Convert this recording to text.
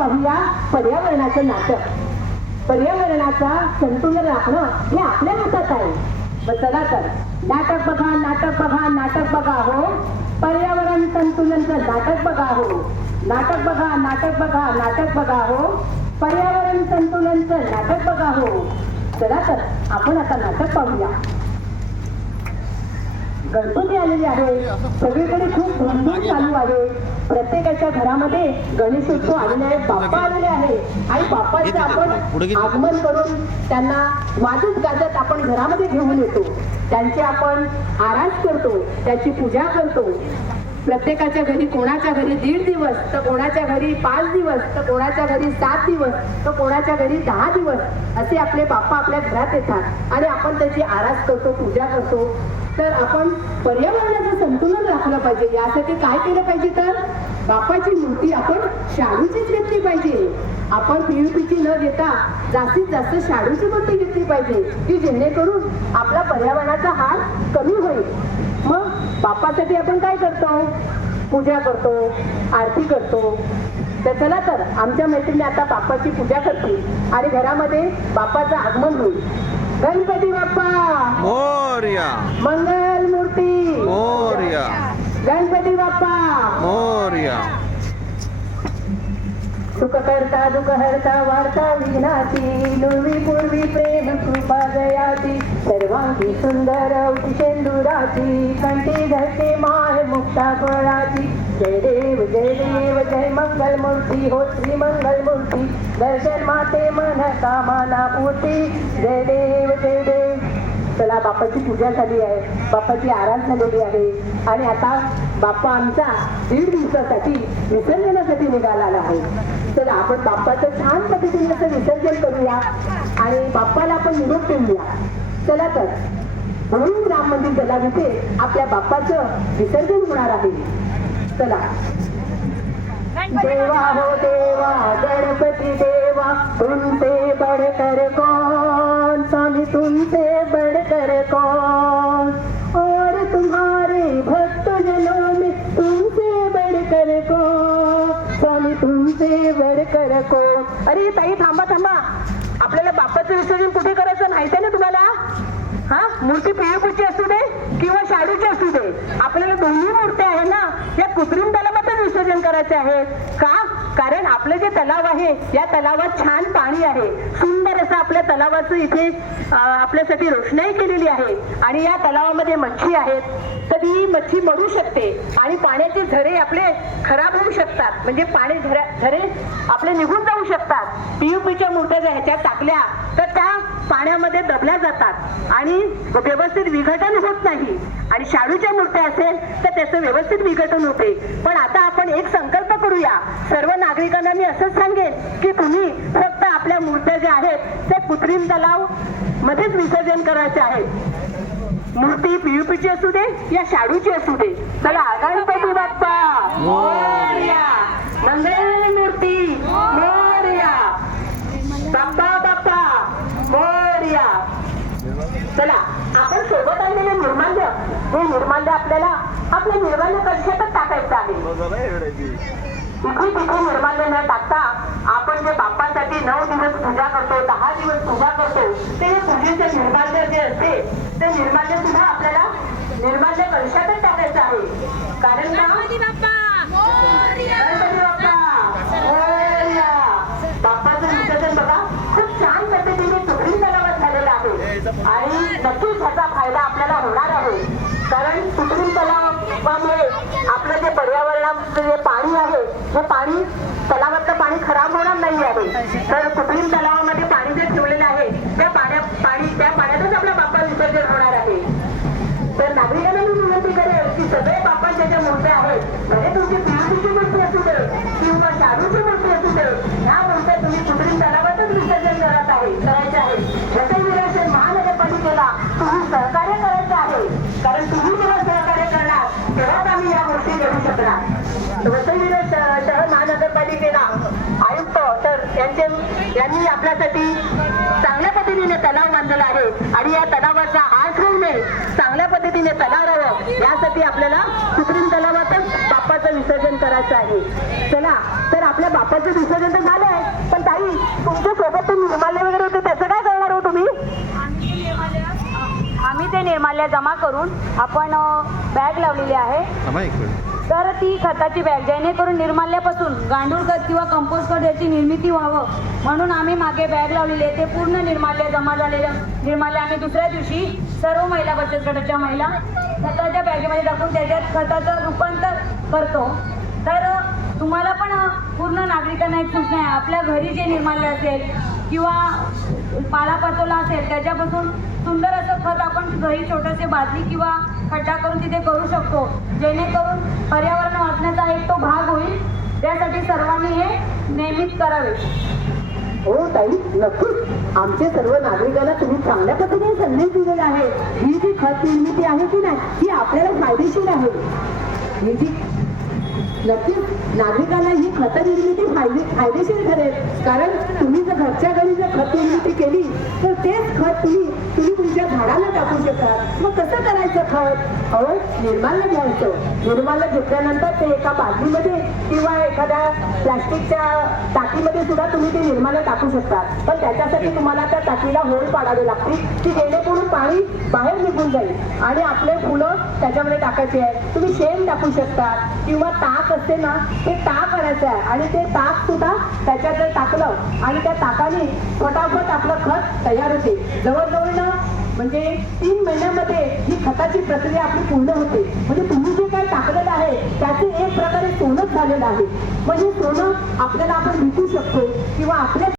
पाहूया पर्यावरणाचं नाटक. पर्यावरणाचा संतुलन राखणं हे आपल्या हातात आहे. मग चला तर नाटक बघा, नाटक बघा, नाटक बघा हो. पर्यावरण संतुलनचं नाटक बघा हो. नाटक बघा, नाटक बघा, नाटक बघा हो. पर्यावरण संतुलनचं नाटक बघा हो. चला तर आपण आता नाटक पाहूया. गणपती आलेले आहे, सगळीकडे खूप धूमधूम चालू आहे. प्रत्येकाच्या घरामध्ये गणेशोत्सव आलेले आहे, बाप्पा आलेले आहे आणि बाप्पाचं आपण आगमन करून त्यांना वाजत गाजत आपण घरामध्ये घेऊन येतो. त्यांचे आपण आरास करतो, त्याची पूजा करतो. प्रत्येकाच्या घरी, कोणाच्या घरी 1.5 दिवस, तर कोणाच्या घरी 5 दिवस, तर कोणाच्या घरी 7 दिवस, तर कोणाच्या घरी 10 दिवस असे आपले बाप्पा आपल्या घरात येतात आणि आपण त्याची आरास करतो, पूजा करतो. तर आपण पर्यावरणाचं संतुलन राखलं पाहिजे. यासाठी काय केलं पाहिजे तर बाप्पाची मूर्ती आपण शाडूचीच घेतली पाहिजे. आपण पीयूपीची न घेता जास्तीत जास्त शाडूची मूर्ती घेतली पाहिजे, की जेणेकरून आपला पर्यावरणाचा हात कमी होईल. मग बाप्पासाठी आपण काय करतो? पूजा करतो, आरती करतो. तर चला तर आमच्या मैत्रिणी आता बाप्पाची पूजा करतील आणि घरामध्ये बाप्पाचं आगमन होईल. गणपती बाप्पा मोरया, मंगल मूर्ती मोरया, गणपती बाप्पा मोरया. सुख करता दुःख हरता वार्ता विघ्नाची, नुर्वी पूर्वी प्रेम कृपा दयाची, सर्वांगी सुंदर शेंदुराची, कंठी धरते माय मुक्ता फळाची. जय देव जय देव जय मंगल मूर्ती हो श्री मंगल मूर्ती, दर्शन माते मन कामना पूर्ती. जय देव जय देव. चला बाप्पाची पूजा झाली आहे, बाप्पाची आराध झालेली आहे आणि आता बाप्पा आमचा 1.5 दिवसासाठी विसर्जनासाठी निघाला आहे. तर आपण बाप्पाचं छान पद्धतीने असं विसर्जन करूया आणि बाप्पाला आपण निरोप देऊया. चला तर म्हणून राम मंदिर तलावाचे आपल्या बाप्पाचं विसर्जन होणार आहे. चला. देवा हो देवा गणपती देवा, तुमसे बढ़कर कौन, स्वामी तुमसे बढ़कर कौन, और तुम्हारे भक्त जनों में तुमसे बढ़कर कौन, स्वामी तुमसे बढ़कर कौन. अरे ताई थांबा थांबा, आपल्याला बाप्पाचं विसर्जन कुठे करायचं माहिती आहे ना तुम्हाला? हा, मूर्ती पीयूपीची असू दे किंवा शाडूची असू दे, आपल्याला दोन्ही मूर्त्या आहे ना या कृत्रिम तलावातच विसर्जन करायचे आहे. का? कारण आपलं जे तलाव आहे या तलावात छान पाणी आहे. सुंदर असं आपल्या तलावाचं इथे आपल्यासाठी रोषणाई केलेली आहे आणि या तलावामध्ये मच्छी आहेत. कधीही मच्छी मरू शकते आणि पाण्याचे झरे आपले खराब होऊ शकतात, म्हणजे पाणी झरे आपले निघून जाऊ शकतात. पीयूपीच्या मूर्त्या जर ह्याच्यात टाकल्या तर त्या पाण्यामध्ये दबल्या जातात आणि व्यवस्थित विघटन होत नाही. आणि शाडूच्या मूर्त्या असेल तर त्याचं व्यवस्थित विघटन होते. पण आता आपण एक संकल्प करूया. सर्व नागरिकांना मी असंच सांगेन की तुम्ही फक्त आपल्या मूर्त्या ज्या आहेत त्या कृत्रिम तलाव मध्येच विसर्जन करायचे आहेत. मूर्ती पीयूपीची असू दे या शाडूची असू दे. चला गणपती बाप्पा मोरया, मंगल मूर्ती मोरया, बाप्पा बाप्पा मोरया. चला आपण सोबत आणलेले निर्माल्य, हे निर्माल्य आपल्याला आपल्या निर्माल्य कक्षातच टाकायचं आहे. इथे तिथे निर्माल्य न टाकता आपण जे बाप्पासाठी 9 दिवस पूजा करतो, 10 दिवस पूजा करतो, ते पूजेचे निर्माल्य जे असते ते निर्माल्य सुद्धा आपल्याला निर्माल्य कलशातच टाकायचं आहे. कारण गणपती बाप्पा बाप्पाचं विसर्जन बघा खूप छान पद्धतीने कृत्रिम तलावात झालेलं आहे आणि नक्कीच ह्याचा फायदा आपल्याला होणार आहे. कारण कृत्रिम तलावामुळे आपलं जे पर्यावरणाचं जे पाणी आहे, हे पाणी तलावातलं पाणी खराब होणार नाही आहे. तर कृत्रिम तलावामध्ये पाणी जे ठेवलेलं आहे त्या पाण्यातच आपला बाप्पा विसर्जन होणार आहे. तर नागरिकांना मी विनंती करेल की सगळे बाप्पाच्या ज्या मूर्त्या आहेत, म्हणजे तुमची पीयूपीची मूर्ती असू दे किंवा शाडूची मूर्ती असू दे, ह्या मूर्त्या तुम्ही कृत्रिम तलावातच विसर्जन करायचे आहे. जसे विरासत महानगरपालिकेला तुम्ही सहकार्य करायचे आहे, कारण तुम्ही जेव्हा सहकार्य करणार तेव्हाच आम्ही या गोष्टी करू शकणार. वसईविराज शहर महानगरपालिकेला आयुक्त तर यांनी आपल्यासाठी चांगल्या पद्धतीने तलाव बांधलेला आहे आणि या तलावाचा हात होऊ नये, चांगल्या पद्धतीने तलाव राहावं यासाठी आपल्याला कृत्रिम तलावातच बाप्पाचं विसर्जन करायचं आहे. चला तर आपल्या बापाचं विसर्जन तर झालंय, पण ताई तुमच्या सोबत ते निर्माल्य वगैरे होते त्याचं काय करणार हो तुम्ही? आम्ही ते निर्माल्य जमा करून आपण बॅग लावलेली आहे. थांबा एक मिनिट. तर ती खताची बॅग जेणेकरून निर्माल्यापासून गांडूळ खत किंवा कंपोस्ट खत याची निर्मिती व्हावं म्हणून आम्ही मागे बॅग लावलेली आहे. ते पूर्ण निर्माल्य जमा झालेलं निर्माल्य आम्ही दुसऱ्या दिवशी सर्व महिला बचत गटाच्या महिला खताच्या बॅगेमध्ये टाकून त्याच्यात खताचं रूपांतर करतो. तर तुम्हाला पण पूर्ण नागरिकांना एक सूचना आहे, आपल्या घरी जे निर्माल्य असेल किंवा पालापाचोला असेल त्याच्यापासून सुंदर असं खत आपण घरी छोटेसे बादली किंवा खड्डा करून तिथे करू शकतो, जेणेकरून पर्यावरण वाचण्याचा एक तो भाग होईल. त्यासाठी सर्वांनी हे नेहमीच करावे. हो ताई, नक्कीच आमचे सर्व नागरिकांना तुम्ही चांगल्या पद्धतीने संदेश दिलेला आहे. ही जी खत निर्मिती आहे की नाही ही आपल्याला फायदेशीर आहे. ही जी नक्कीच नागरिकांना ही खत निर्मिती फायदेशीर ठरेल, कारण तुम्ही जर घरच्या घरी जर खत निर्मिती केली तर तेच खत तुम्ही तुमच्या झाडाला टाकू शकता. मग कसं करायचं खत? अहो, निर्माल्य घ्यायचं. निर्माल्य घेतल्यानंतर ते एका बादलीमध्ये किंवा एखाद्या प्लास्टिकच्या टाकीमध्ये सुद्धा तुम्ही ते निर्माल्य टाकू शकता. पण त्याच्यासाठी तुम्हाला त्या टाकीला होल पाडावे लागतील की जेणेकरून पाणी बाहेर निघून जाईल आणि आपले फुलं त्याच्यामध्ये टाकायचे आहे. तुम्ही शेण टाकू शकता किंवा ताक असते ना ते ताक आणायचं आहे आणि ते ताक सुद्धा त्याच्यात जर टाकलं आणि त्या ताकाने फटाफट आपलं खत तयार होते. जवळजवळ ना म्हणजे 3 महिन्यामध्ये ही खताची प्रक्रिया आपली पूर्ण होते. म्हणजे तुम्ही जे काय टाकलेलं आहे त्याचे एक प्रकारे सोनंच झालेलं आहे. म्हणजे सोनं आपल्याला आपण विकू शकतो किंवा आपल्या